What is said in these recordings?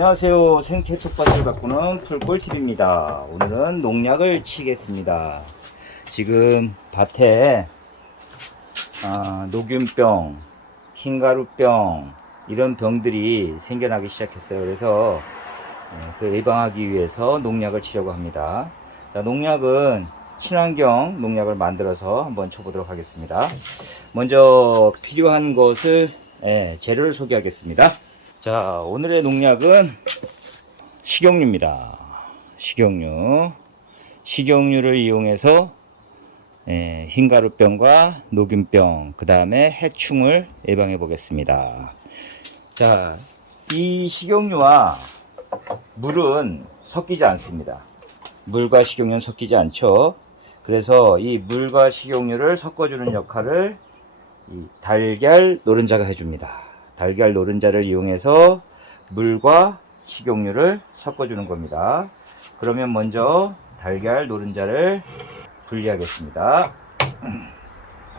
안녕하세요. 생태톱밭을 가꾸는 풀꿀팁입니다. 오늘은 농약을 치겠습니다. 지금 밭에 아, 녹균병, 흰가루병 이런 병들이 생겨나기 시작했어요. 그래서 예, 그 예방하기 위해서 농약을 치려고 합니다. 자, 농약은 친환경 농약을 만들어서 한번 쳐보도록 하겠습니다. 먼저 필요한 것을 예, 재료를 소개하겠습니다. 자, 오늘의 농약은 식용유입니다. 식용유. 식용유를 이용해서 예, 흰가루병과 녹균병, 그 다음에 해충을 예방해 보겠습니다. 자, 이 식용유와 물은 섞이지 않습니다. 물과 식용유는 섞이지 않죠. 그래서 이 물과 식용유를 섞어주는 역할을 이 달걀 노른자가 해줍니다. 달걀 노른자를 이용해서 물과 식용유를 섞어주는 겁니다. 그러면 먼저 달걀 노른자를 분리하겠습니다.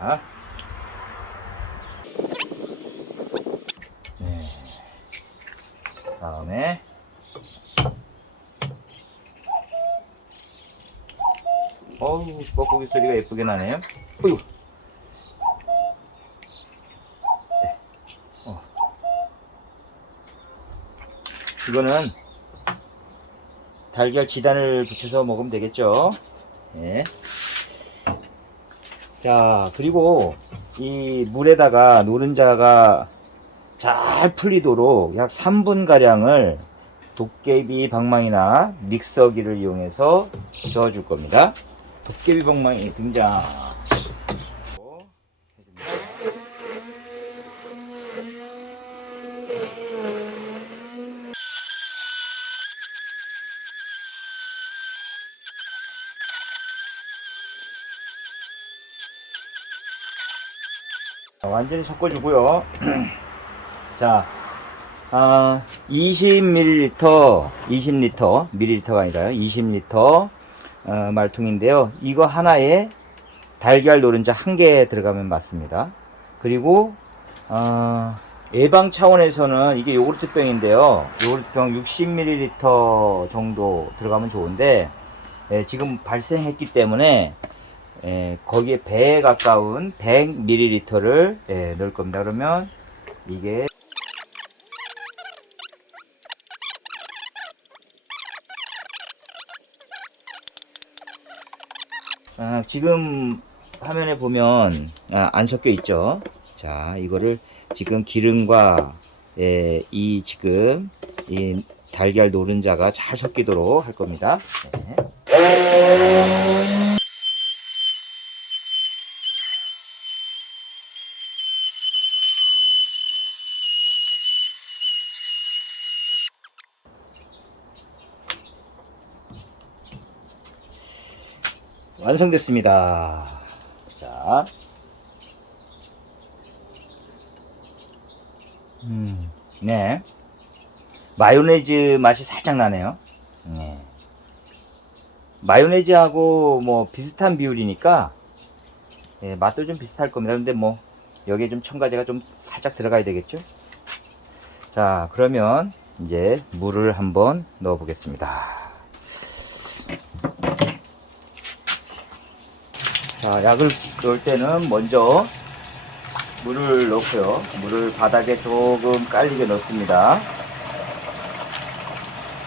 자. 네. 다음에 어우 뻐꾸기 소리가 예쁘게 나네요. 어휴. 이거는 달걀 지단을 붙여서 먹으면 되겠죠. 네. 자, 그리고 이 물에다가 노른자가 잘 풀리도록 약 3분 가량을 도깨비 방망이나 믹서기를 이용해서 저어줄 겁니다. 도깨비 방망이 등장. 완전히 섞어주고요. 자, 아, 20ml, 20리터, 밀리리터가 아니라 20리터 어, 말통인데요. 이거 하나에 달걀 노른자 한 개 들어가면 맞습니다. 그리고 어, 예방 차원에서는 이게 요구르트병인데요. 요구르트병 60ml 정도 들어가면 좋은데 예, 지금 발생했기 때문에 예, 거기에 배에 가까운 100ml를 예, 넣을 겁니다. 그러면 이게 아, 지금 화면에 보면 아, 안 섞여 있죠. 자, 이거를 지금 기름과 예, 이 지금 이 달걀 노른자가 잘 섞이도록 할 겁니다. 네. 완성됐습니다. 자. 음, 네. 마요네즈 맛이 살짝 나네요. 네. 마요네즈하고 뭐 비슷한 비율이니까 예, 맛도 좀 비슷할 겁니다. 근데 뭐 여기에 좀 첨가제가 좀 살짝 들어가야 되겠죠? 자, 그러면 이제 물을 한번 넣어 보겠습니다. 자, 약을 넣을 때는 먼저 물을 넣고요. 물을 바닥에 조금 깔리게 넣습니다.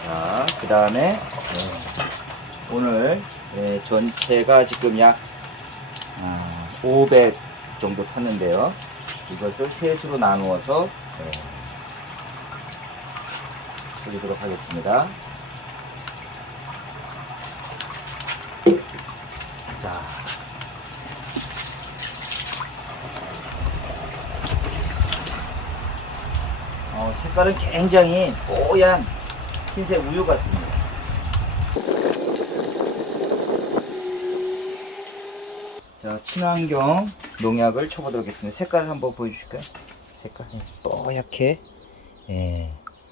자, 그 다음에 오늘 예, 전체가 지금 약 500 정도 탔는데요. 이것을 셋으로 나누어서 예, 돌리도록 하겠습니다. 자, 어, 색깔은 굉장히 뽀얀 흰색 우유 같습니다. 자, 친환경 농약을 쳐보도록 하겠습니다. 색깔을 한번 보여주실까요? 색깔 예, 뽀얗게 예,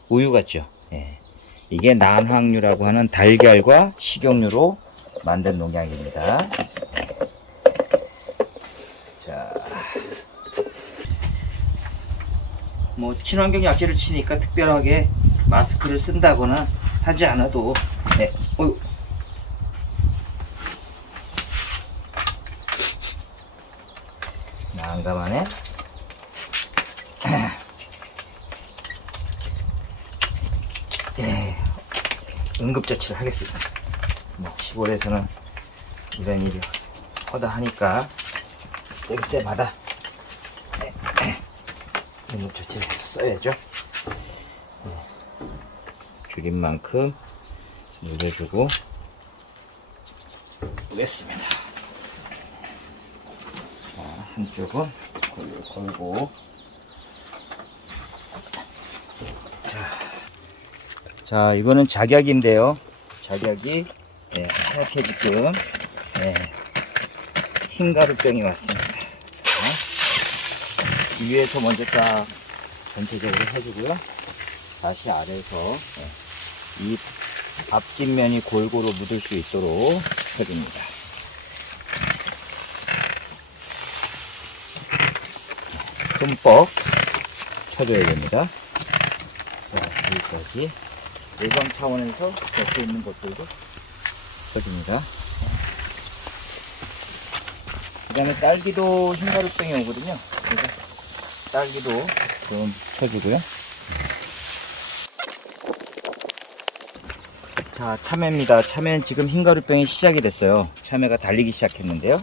우유 같죠? 예. 이게 난황류라고 하는 달걀과 식용유로 만든 농약입니다. 자, 뭐 친환경 약재를 치니까 특별하게 마스크를 쓴다거나 하지 않아도 네. 어휴. 난감하네. 예, 응급조치를 하겠습니다. 뭐 시골에서는 이런 일이 허다하니까 될 때마다 예, 응급조치를 해서 써야죠. 예, 줄인 만큼 녹여주고 보겠습니다. 자, 한쪽은 걸고, 걸고 자, 이거는 작약인데요. 작약이 예, 하얗게 지금 예, 흰가루병이 왔습니다. 자, 위에서 먼저 딱 전체적으로 해주고요. 다시 아래에서 예, 이 앞뒷면이 골고루 묻을 수 있도록 해줍니다. 흠뻑 쳐줘야 됩니다. 자, 여기까지. 예방 차원에서 옆에 있는 것들도 쳐줍니다. 그 다음에 딸기도 흰가루병이 오거든요. 그래서 딸기도 좀 쳐주고요. 자, 참외입니다. 참외는 지금 흰가루병이 시작이 됐어요. 참외가 달리기 시작했는데요.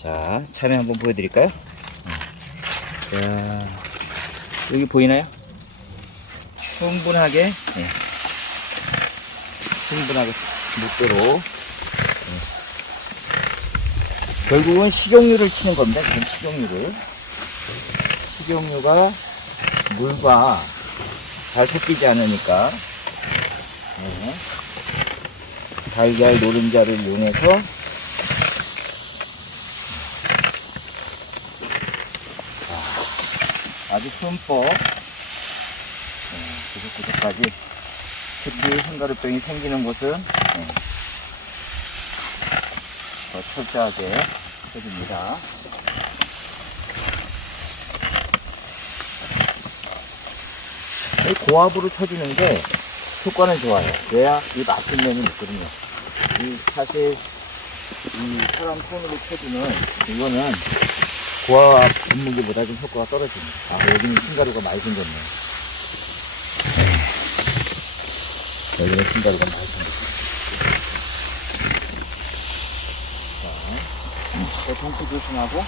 자, 참외 한번 보여드릴까요? 자, 여기 보이나요? 충분하게, 예. 충분하게 묻도록. 예. 결국은 식용유를 치는 겁니다. 지금 식용유를. 식용유가 물과 잘 섞이지 않으니까. 예. 달걀 노른자를 이용해서 아주 흠뻑 네, 구석구석까지 특히 흰가루병이 생기는 곳은 네, 더 철저하게 해줍니다. 고압으로 쳐주는 게 효과는 좋아요. 그래야 이 막힌 면이 있거든요. 이 사실 이 사람 손으로 쳐주는 이거는 고압 게보다 좀 효과가 떨어집니다. 아, 여기는 흰가루가 많이 생겼네요. 여기는 흰가루가 많이 생겼어요. 자, 음, 동프 조심하고.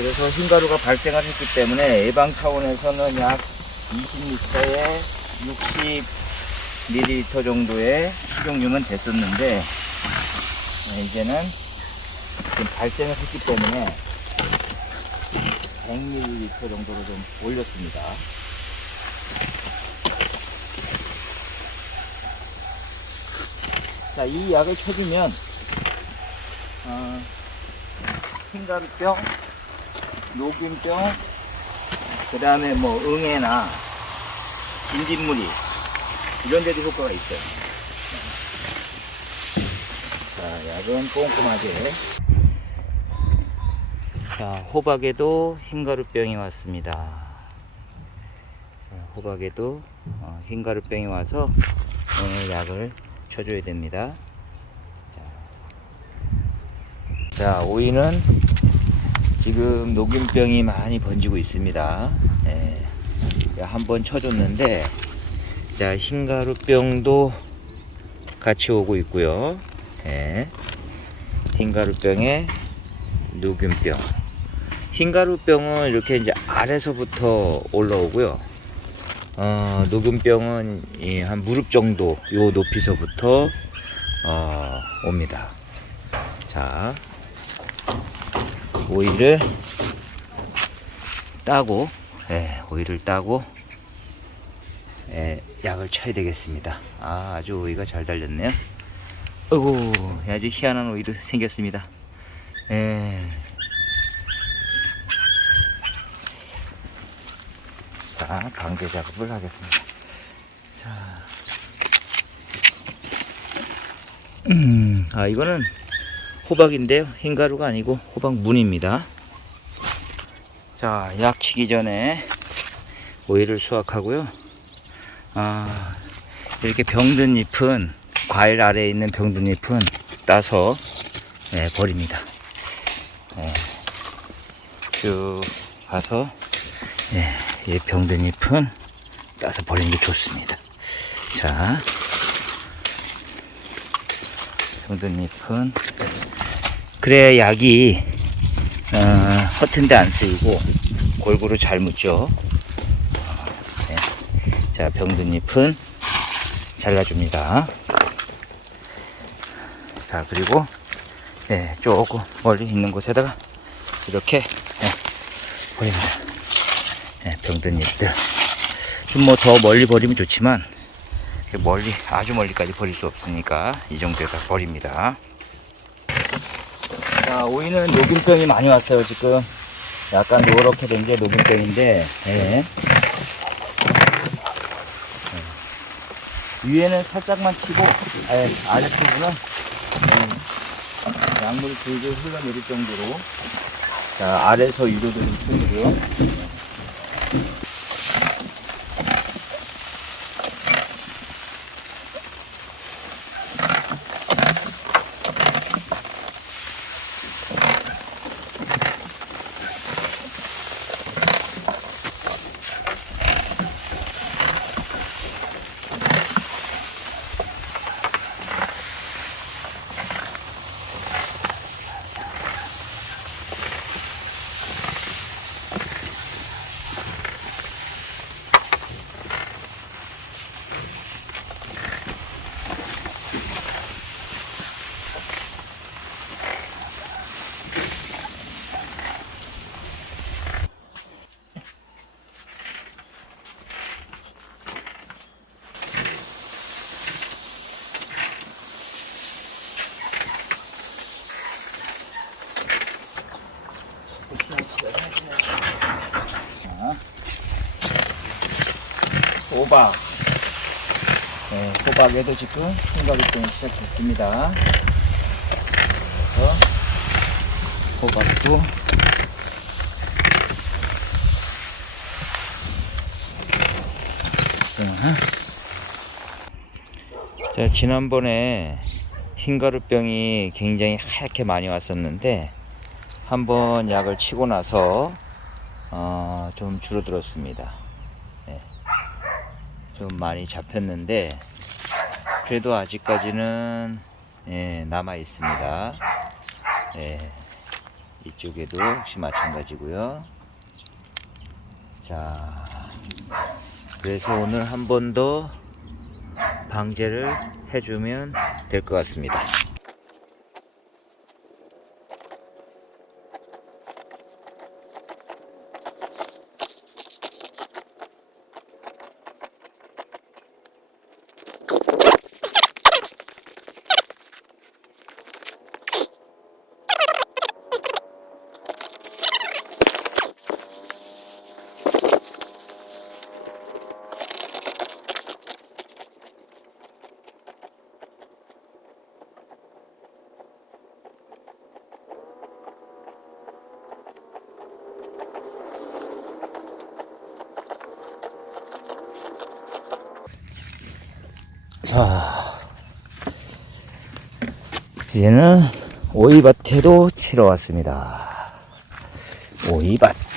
그래서 흰가루가 발생을 했기 때문에 예방 차원에서는 약 20리터에 60ml 정도의 식용유면 됐었는데 어, 이제는 지금 발생을 했기 때문에 100ml 정도로 좀 올렸습니다. 자, 이 약을 쳐주면 어, 흰가루병, 녹균병, 그 다음에 뭐 응애나 진딧물이 이런 데도 효과가 있어요. 자, 약은 꼼꼼하게. 자, 호박에도 흰가루병이 왔습니다. 자, 호박에도 어, 흰가루병이 와서 오늘 약을 쳐줘야 됩니다. 자, 자 오이는 지금 녹균병이 많이 번지고 있습니다. 예, 한번 쳐줬는데, 자, 흰가루병도 같이 오고 있고요. 예, 흰가루병에 녹균병. 흰가루병은 이렇게 이제 아래서부터 올라오고요. 어, 녹균병은 이한 무릎 정도 요 높이서부터 어, 옵니다. 자, 오이를 따고, 예, 오이를 따고, 예, 약을 쳐야 되겠습니다. 아, 아주 오이가 잘 달렸네요. 어이구, 아주 희한한 오이도 생겼습니다. 예. 자, 방제 작업을 하겠습니다. 자. 음, 아, 이거는 호박인데요. 흰가루가 아니고 호박 문입니다. 자, 약 치기 전에 오이를 수확하고요. 아, 이렇게 병든 잎은 과일 아래에 있는 병든 잎은 따서 네, 버립니다. 네, 쭉 가서 네, 이 병든 잎은 따서 버리는 게 좋습니다. 자, 병든 잎은 그래야 약이 어, 허튼데 안 쓰이고 골고루 잘 묻죠. 네. 자, 병든 잎은 잘라줍니다. 자, 그리고 네, 조금 멀리 있는 곳에다가 이렇게 네, 버립니다. 네, 병든 잎들. 좀 뭐 더 멀리 버리면 좋지만 멀리 아주 멀리까지 버릴 수 없으니까 이 정도에다 버립니다. 자, 오이는 녹균병이 많이 왔어요, 지금. 약간 노랗게 된 게 녹균병인데, 예. 예. 위에는 살짝만 치고, 아래, 아래쪽은, 예, 약물이 줄줄 흘러내릴 정도로, 자, 아래에서 위로 들는 쪽이고 호박. 네, 호박에도 지금 생각이 좀 시작했습니다. 그래서 호박도 자, 지난번에 흰가루병이 굉장히 하얗게 많이 왔었는데 한번 약을 치고 나서 어, 좀 줄어들었습니다. 예. 좀 많이 잡혔는데 그래도 아직까지는 예, 남아 있습니다. 예. 이쪽에도 역시 마찬가지고요. 자, 그래서 오늘 한 번 더 방제를 해주면 될 것 같습니다. 자, 이제는 오이밭에도 치러 왔습니다. 오이밭.